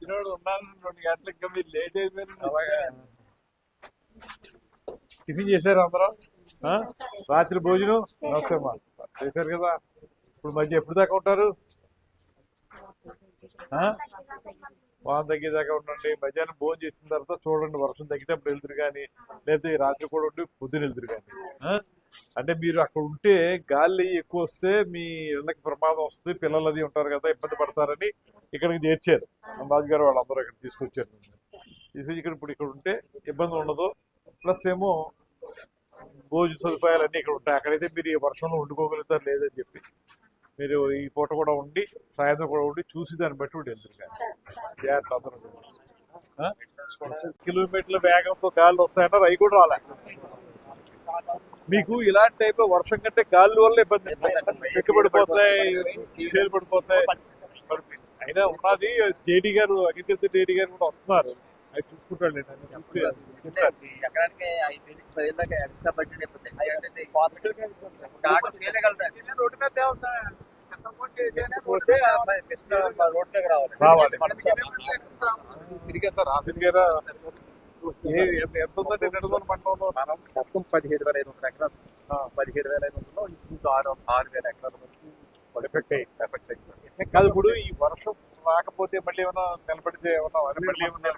దింపారు ఉన్నాను రెండు గంటలకు మీరు లేట్ అయిపోయారు టిఫిన్ చేశారు అందరూ? రాత్రి భోజనం? నమస్తే అమ్మా. చేశారు కదా. ఇప్పుడు మధ్య ఎప్పుడు దాకా ఉంటారు? వాహనం తగ్గేదాకా ఉండండి. మధ్యాహ్నం భోజనం చేసిన తర్వాత చూడండి వర్షం తగ్గేటప్పుడు వెళ్తురు కానీ లేకపోతే రాత్రి కూడా ఉండి పొద్దున వెళ్తురు కానీ. అంటే మీరు అక్కడ ఉంటే గాలి ఎక్కువ వస్తే మీ ఇళ్ళకి ప్రమాదం వస్తుంది. పిల్లలు అది ఉంటారు కదా ఇబ్బంది పడతారని ఇక్కడికి చేర్చారు. రాజుగారు వాళ్ళందరూ ఇక్కడ తీసుకొచ్చారు. తీసుకొచ్చి ఇక్కడ ఇప్పుడు ఇక్కడ ఉంటే ఇబ్బంది ఉండదు. ప్లస్ ఏమో భోజన సదుపాయాలన్నీ ఇక్కడ ఉంటాయి. అక్కడైతే మీరు ఈ వర్షంలో వండుకోగలుగుతారు లేదని చెప్పి. మీరు ఈ పూట కూడా ఉండి సాయంత్రం కూడా ఉండి చూసి దాన్ని బట్టి ఉండి వెళ్తారు? కిలోమీటర్ల వేగంతో గాలి వస్తాయన్నారు అవి కూడా రాలే. మీకు ఇలాంటి టైప్లో వర్షం కంటే గాలి వల్ల ఇబ్బంది. చెక్కబడిపోతాయి చేలు పడిపోతాయి అయినా ఉన్నది జేడీ గారు అగ్రికల్చర్ జేడీ గారు కూడా వస్తున్నారు. అది చూసుకుంటాడు ఎకరానికి రావాలి ఎంత ఉందండి మండలంలో మొత్తం పదిహేడు వేల ఐదు వందల ఎకరాలు పదిహేడు వేల ఐదు వందలు ఇంచుమించు ఆరు ఆరు వేల ఎకరాల ఎఫెక్ట్ అయ్యి ఎఫెక్ట్ కాదు ఇప్పుడు ఈ వర్షం రాకపోతే మళ్ళీ ఏమైనా నిలబడితే ఏమన్నా మళ్ళీ ఏమన్నా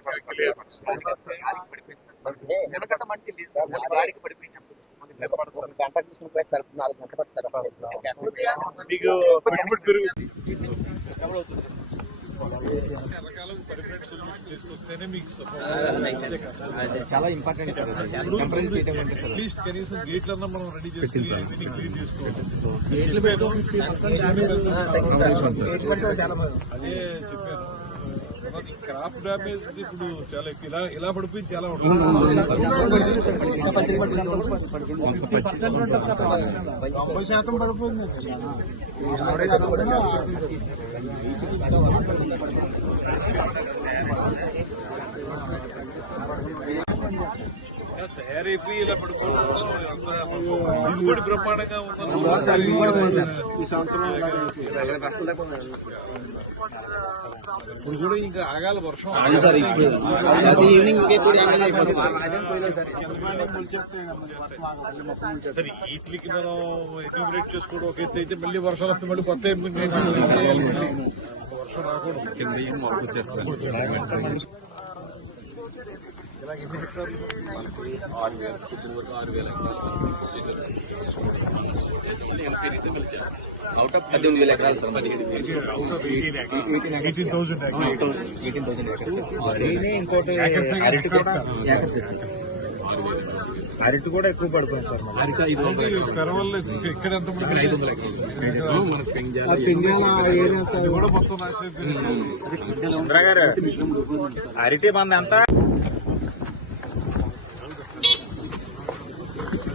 గంట చూసిన ప్లేస్ సార్ నాలుగు గంటల మీకు సొల్యూషన్ తీసుకొస్తేనే మీకు అది చాలా ఇంపార్టెంట్ సార్. అది. టెంపరీ చేయడం అంటే సార్ అట్లీస్ట్ కనీసం గేట్లన్నా మనం రెడీ అవన్నీ క్లీన్ చేసుకోవాలి. అదే చెప్పాను. క్రాప్ డామేజ్ ఇప్పుడు చాలా ఇలా ఇలా పడిపోయింది చాలా తొంభై శాతం పడిపోయింది బ్రహ్మాండంగా ఈ సంవత్సరం ఇప్పుడు కూడా ఇంకా ఆగాలి వర్షం సార్ అది ఈవినింగ్ సార్ వీటికి మనం ఎన్యూమరేట్ చేసుకోవడం ఒక ఎత్తు అయితే మళ్ళీ వర్షాలు వస్తే మళ్ళీ కొత్త. వర్షం రాకూడదు కింద ఏం మొగ్గు ఆరు వరకు ఆరు వేల అవుట్ ఆఫ్ పద్దెనిమిది వేల ఎకరాలు సార్ పదిహేడు eighteen thousand eighteen thousand acres అరటి కూడా ఎకర్స్ అరటి కూడా ఎక్కువ పడుతుంది సార్ అరిక ఐదు వందల ఇక్కడ ఎంత? ఐదు వందల ఎకరాలు అరటి మంది అంతా మళ్ళీ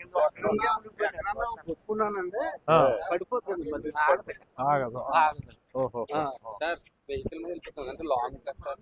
ఒప్పుకున్నానంటే పడిపోతుంది ఆగదు. ఓహో. సార్ వెహికల్ మీద అంటే లాంగ్ సార్.